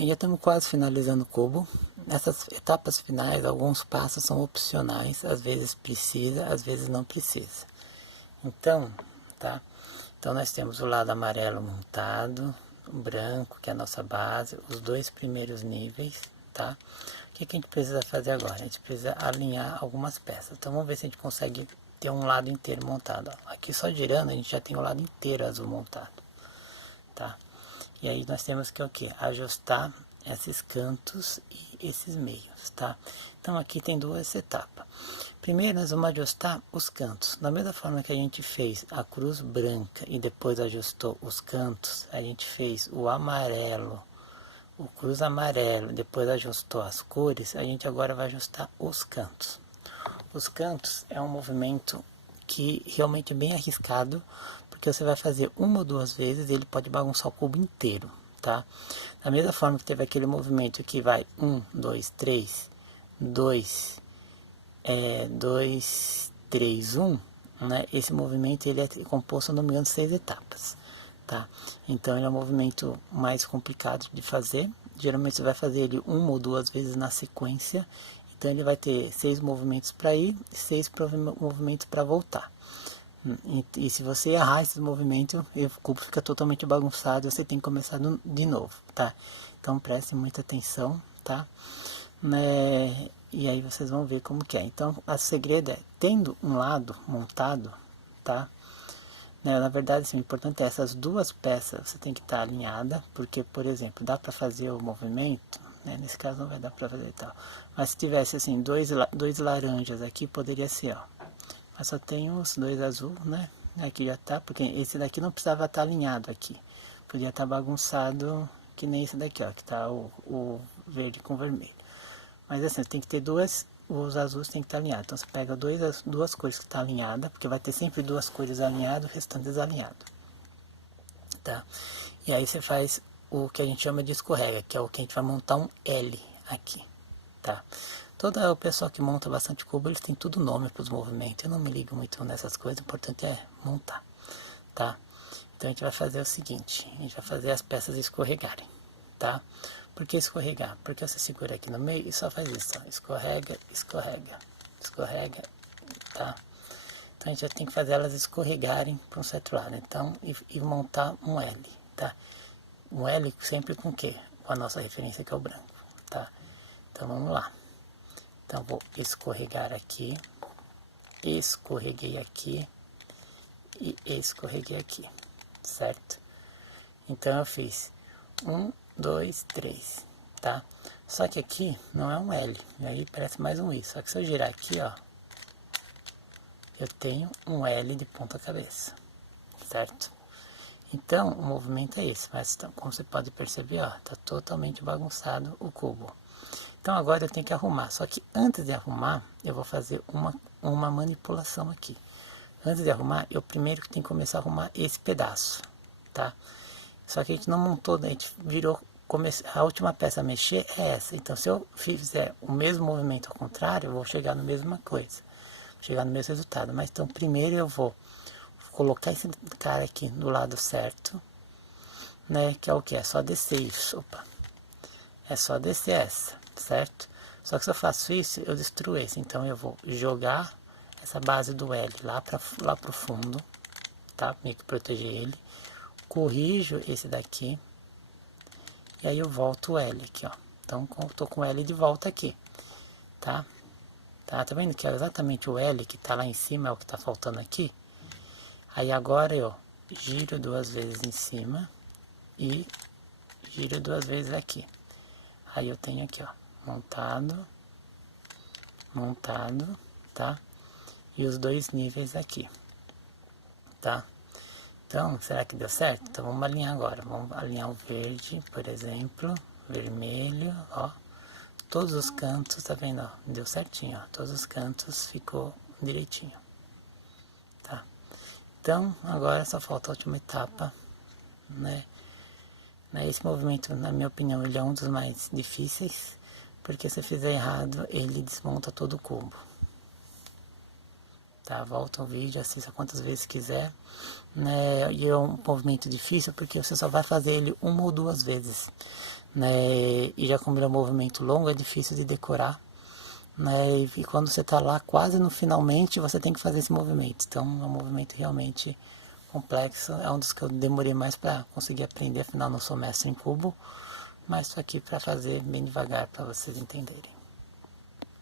E já estamos quase finalizando o cubo. Nessas etapas finais, alguns passos são opcionais, às vezes precisa, às vezes não precisa. Então, tá? Então nós temos o lado amarelo montado, o branco, que é a nossa base, os dois primeiros níveis, tá? O que a gente precisa fazer agora? A gente precisa alinhar algumas peças. Então vamos ver se a gente consegue ter um lado inteiro montado. Ó. Aqui só girando a gente já tem o lado inteiro azul montado, tá? E aí nós temos que o quê? Ajustar esses cantos e esses meios, tá? Então aqui tem duas etapas. Primeiro nós vamos ajustar os cantos. Da mesma forma que a gente fez a cruz branca e depois ajustou os cantos, a gente fez o amarelo, o cruz amarelo, depois ajustou as cores, a gente agora vai ajustar os cantos. Os cantos é um movimento que realmente é bem arriscado, porque você vai fazer uma ou duas vezes e ele pode bagunçar o cubo inteiro, tá? Da mesma forma que teve aquele movimento que vai 1, 2, 3, 2, 2, 3, 1, né? Esse movimento ele é composto, se não me engano, de 6 etapas, tá? Então ele é um movimento mais complicado de fazer. Geralmente você vai fazer ele uma ou duas vezes na sequência. Então ele vai ter 6 movimentos para ir e 6 movimentos para voltar. E se você errar esses movimentos, o cubo fica totalmente bagunçado e você tem que começar de novo, tá? Então preste muita atenção, tá? E aí vocês vão ver como que é. Então o segredo é, tendo um lado montado, tá? Na verdade, assim, o importante é essas duas peças, você tem que estar alinhada, porque, por exemplo, dá para fazer o movimento, né? Nesse caso não vai dar para fazer tal. Mas se tivesse assim, dois laranjas aqui, poderia ser, ó. Mas só tem os dois azul, né? Aqui já tá, porque esse daqui não precisava estar alinhado aqui. Podia estar bagunçado, que nem esse daqui, ó, que tá o verde com vermelho. Mas assim, tem que ter os azuis tem que estar alinhados. Então você pega duas cores que estão alinhadas, porque vai ter sempre duas cores alinhadas, o restante desalinhado. Tá? E aí você faz o que a gente chama de escorrega, que é o que a gente vai montar um L aqui, tá? Todo o pessoal que monta bastante cubo, eles têm tudo nome para os movimentos. Eu não me ligo muito nessas coisas, o importante é montar, tá? Então a gente vai fazer o seguinte, a gente vai fazer as peças escorregarem, tá? Por que escorregar? Porque você segura aqui no meio e só faz isso, ó. Escorrega, escorrega, escorrega, tá? Então a gente já tem que fazer elas escorregarem para um certo lado, então, e montar um L, tá? Um L sempre com o quê? Com a nossa referência que é o branco, tá? Então vamos lá. Então vou escorregar aqui, escorreguei aqui e escorreguei aqui, certo? Então eu fiz 1, 2, 3, tá? Só que aqui não é um L, e aí parece mais um I, só que se eu girar aqui, ó, eu tenho um L de ponta cabeça, certo? Então o movimento é esse, mas como você pode perceber, ó, tá totalmente bagunçado o cubo. Então agora eu tenho que arrumar, só que antes de arrumar, eu vou fazer uma manipulação aqui. Antes de arrumar, eu primeiro tenho que começar a arrumar esse pedaço, tá? Só que a gente não montou, a gente virou, a última peça a mexer é essa. Então se eu fizer o mesmo movimento ao contrário, eu vou chegar na mesma coisa, chegar no mesmo resultado. Mas então primeiro eu vou colocar esse cara aqui do lado certo, né? Que é o que? É só descer isso, opa. É só descer essa, certo? Só que se eu faço isso, eu destruo esse. Então eu vou jogar essa base do L lá pro fundo, tá? Meio que proteger ele. Corrijo esse daqui. E aí eu volto o L aqui, ó. Então eu tô com o L de volta aqui, tá? Tá vendo que é exatamente o L que tá lá em cima, é o que tá faltando aqui? Aí agora eu giro duas vezes em cima e giro duas vezes aqui. Aí eu tenho aqui, ó, montado, montado, tá? E os dois níveis aqui, tá? Então, será que deu certo? Então vamos alinhar agora. Vamos alinhar o verde, por exemplo, vermelho, ó. Todos os cantos, tá vendo, ó? Deu certinho, ó. Todos os cantos ficou direitinho, tá? Então, agora só falta a última etapa, né? Esse movimento, na minha opinião, ele é um dos mais difíceis, porque se fizer errado, ele desmonta todo o cubo. Tá? Volta o vídeo, assista quantas vezes quiser, né? E é um movimento difícil, porque você só vai fazer ele uma ou duas vezes. né? E já como ele é um movimento longo, é difícil de decorar, né? E quando você está lá quase no finalmente, você tem que fazer esse movimento. Então é um movimento realmente complexo, é um dos que eu demorei mais para conseguir aprender, afinal não sou mestre em cubo, mas estou aqui para fazer bem devagar para vocês entenderem.